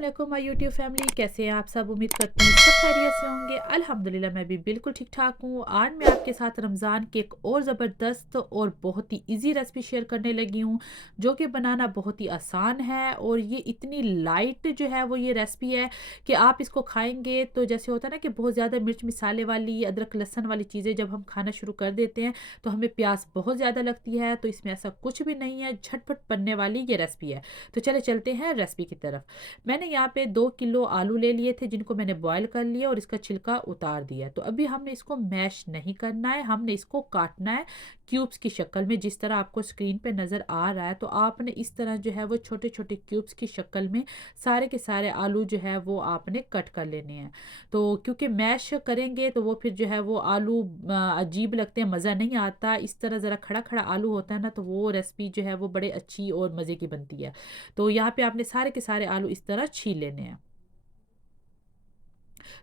अस्सलाम my YouTube family, कैसे हैं आप सब। उम्मीद करती हूँ सब खैरियत से होंगे। अल्हम्दुलिल्लाह मैं भी बिल्कुल ठीक ठाक हूँ। आज मैं आपके साथ रमज़ान की एक और ज़बरदस्त और बहुत ही इजी रेसिपी शेयर करने लगी हूँ, जो कि बनाना बहुत ही आसान है। और ये इतनी लाइट जो है वो ये रेसिपी है कि आप इसको खाएंगे तो जैसे होता है ना कि बहुत ज़्यादा मिर्च मसाले वाली, अदरक लहसुन वाली चीज़ें जब हम खाना शुरू कर देते हैं तो हमें प्यास बहुत ज़्यादा लगती है। तो इसमें ऐसा कुछ भी नहीं है, झटपट बनने वाली ये रेसिपी है। तो चले चलते हैं रेसिपी की तरफ। मैंने यहाँ पे 2 किलो आलू ले लिए थे, जिनको मैंने बॉयल कर लिया और इसका छिलका उतार दिया। तो अभी हमने इसको मैश नहीं करना है, हमने इसको काटना है क्यूब्स की शक्ल में, जिस तरह आपको स्क्रीन पे नज़र आ रहा है। तो आपने इस तरह जो है वो छोटे छोटे क्यूब्स की शक्ल में सारे के सारे आलू जो है वो आपने कट कर लेने हैं। तो क्योंकि मैश करेंगे तो वो फिर जो है वो आलू अजीब लगते हैं, मज़ा नहीं आता। इस तरह ज़रा खड़ा खड़ा आलू होता है ना, तो वो रेसिपी जो है वो बड़े अच्छी और मज़े की बनती है। तो यहाँ पे आपने सारे के सारे आलू इस तरह छील लेने हैं।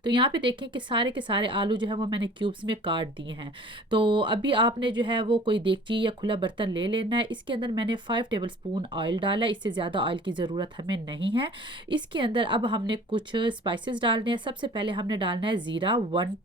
तो यहाँ पे देखें कि सारे के सारे आलू जो है वो मैंने क्यूब्स में काट दिए हैं। तो अभी आपने जो है वो कोई देगची या खुला बर्तन ले लेना है। इसके अंदर मैंने 5 टेबल स्पून ऑयल डाला है, इससे ज़्यादा ऑयल की ज़रूरत हमें नहीं है। इसके अंदर अब हमने कुछ स्पाइसेस डालने हैं। सबसे पहले हमने डालना है ज़ीरा 1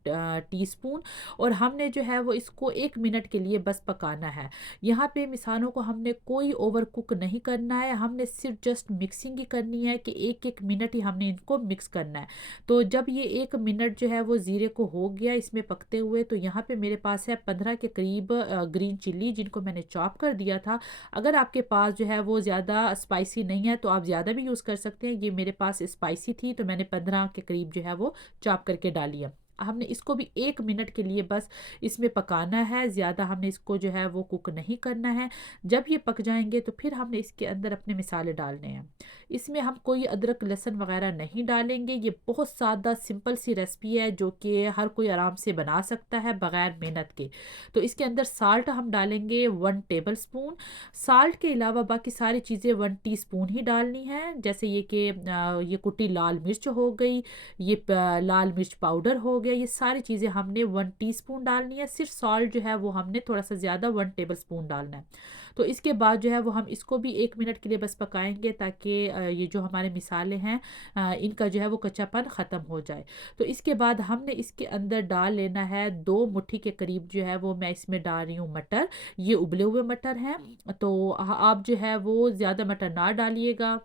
टीस्पून, और हमने जो है वो इसको 1 मिनट के लिए बस पकाना है। यहाँ पे मिसालों को हमने कोई ओवर कुक नहीं करना है, हमने सिर्फ जस्ट मिक्सिंग ही करनी है कि 1-1 मिनट ही हमने इनको मिक्स करना है। तो जब ये 1 मिनट जो है वो ज़ीरे को हो गया इसमें पकते हुए, तो यहाँ पे मेरे पास है 15 के करीब ग्रीन चिल्ली, जिनको मैंने चॉप कर दिया था। अगर आपके पास जो है वो ज़्यादा स्पाइसी नहीं है तो आप ज़्यादा भी यूज़ कर सकते हैं। ये मेरे पास स्पाइसी थी तो मैंने 15 के करीब जो है वो चॉप करके डाली है। हमने इसको भी 1 मिनट के लिए बस इसमें पकाना है, ज़्यादा हमने इसको जो है वो कुक नहीं करना है। जब ये पक जाएंगे तो फिर हमने इसके अंदर अपने मिसाले डालने हैं। इसमें हम कोई अदरक लहसुन वगैरह नहीं डालेंगे। ये बहुत सादा सिंपल सी रेसिपी है जो कि हर कोई आराम से बना सकता है बगैर मेहनत के। तो इसके अंदर साल्ट हम डालेंगे 1 टेबल स्पून। साल्ट के अलावा बाकी सारी चीज़ें 1 टीस्पून ही डालनी है, जैसे ये कि ये कुटी लाल मिर्च हो गई, ये लाल मिर्च पाउडर हो गया, ये सारी चीज़ें हमने 1 टीस्पून डालनी है। सिर्फ सॉल्ट जो है वो हमने थोड़ा सा ज़्यादा 1 टेबल स्पून डालना है। तो इसके बाद जो है वो हम इसको भी 1 मिनट के लिए बस पकाएंगे, ताकि ये जो हमारे मिसाले हैं इनका जो है वो कच्चापन ख़त्म हो जाए। तो इसके बाद हमने इसके अंदर डाल लेना है 2 मुट्ठी के करीब जो है वो मैं इसमें डाल रही हूँ मटर। ये उबले हुए मटर हैं। तो आप जो है वो ज़्यादा मटर ना डालिएगा,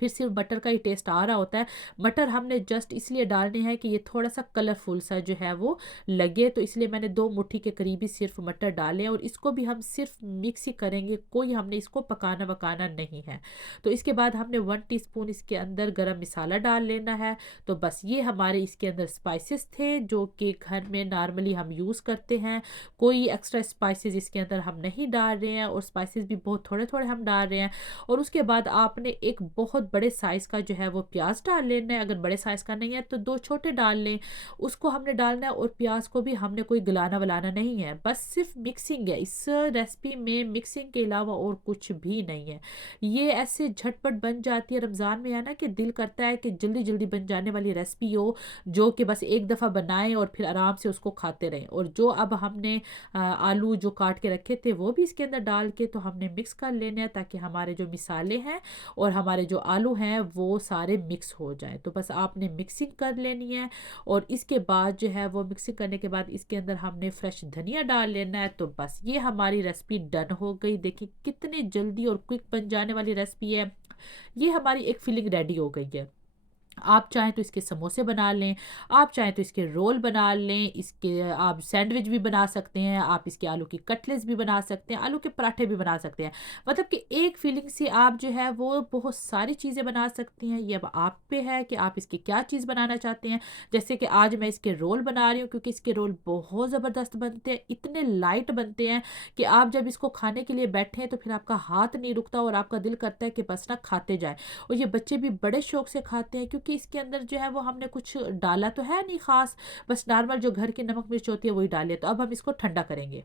फिर सिर्फ मटर का ही टेस्ट आ रहा होता है। मटर हमने जस्ट इसलिए डालने हैं कि ये थोड़ा सा कलरफुल सा जो है वो लगे, तो इसलिए मैंने 2 मुट्ठी के करीब ही सिर्फ मटर डाले हैं। और इसको भी हम सिर्फ मिक्स ही करेंगे, कोई हमने इसको पकाना वकाना नहीं है। तो इसके बाद हमने 1 टीस्पून इसके अंदर गरम मसाला डाल लेना है। तो बस ये हमारे इसके अंदर स्पाइसेस थे जो कि घर में नॉर्मली हम यूज़ करते हैं। कोई एक्स्ट्रा स्पाइसेस इसके अंदर हम नहीं डाल रहे हैं, और स्पाइसेस भी बहुत थोड़े थोड़े हम डाल रहे हैं। और उसके बाद आपने एक बहुत बड़े साइज़ का जो है वो प्याज डाल लेना है। अगर बड़े साइज़ का नहीं है तो 2 छोटे डाल लें, उसको हमने डालना है। और प्याज को भी हमने कोई गलाना वलाना नहीं है, बस सिर्फ मिक्सिंग है। इस रेसिपी में मिक्सिंग के अलावा और कुछ भी नहीं है। ये ऐसे झटपट बन जाती है। रमज़ान में है ना कि दिल करता है कि जल्दी जल्दी बन जाने वाली रेसिपी हो, जो कि बस एक दफ़ा बनाएं और फिर आराम से उसको खाते रहें। और जो अब हमने आलू जो काट के रखे थे वो भी इसके अंदर डाल के तो हमने मिक्स कर लेने हैं, ताकि हमारे जो मिसाले हैं और हमारे जो आलू हैं वो सारे मिक्स हो जाए। तो बस आपने मिक्सिंग कर लेनी है। और इसके बाद जो है वो मिक्सिंग करने के बाद इसके अंदर हमने फ्रेश धनिया डाल लेना है। तो बस ये हमारी रेसिपी डन हो गई। देखिए कितनी जल्दी और क्विक बन जाने वाली रेसिपी है। ये हमारी एक फिलिंग रेडी हो गई है। आप चाहें तो इसके समोसे बना लें, आप चाहें तो इसके रोल बना लें, इसके आप सैंडविच भी बना सकते हैं, आप इसके आलू की कटलेट्स भी बना सकते हैं, आलू के पराठे भी बना सकते हैं। मतलब कि एक फीलिंग से आप जो है वो बहुत सारी चीज़ें बना सकती हैं। ये अब आप पे है कि आप इसकी क्या चीज़ बनाना चाहते हैं। जैसे कि आज मैं इसके रोल बना रही हूँ, क्योंकि इसके रोल बहुत ज़बरदस्त बनते हैं, इतने लाइट बनते हैं कि आप जब इसको खाने के लिए बैठें तो फिर आपका हाथ नहीं रुकता और आपका दिल करता है कि बस ना खाते जाएँ। और ये बच्चे भी बड़े शौक से खाते हैं, क्योंकि इसके अंदर जो है वो हमने कुछ डाला तो है नहीं ख़ास, बस नॉर्मल जो घर की नमक मिर्च होती है वही डाली है। तो अब हम इसको ठंडा करेंगे।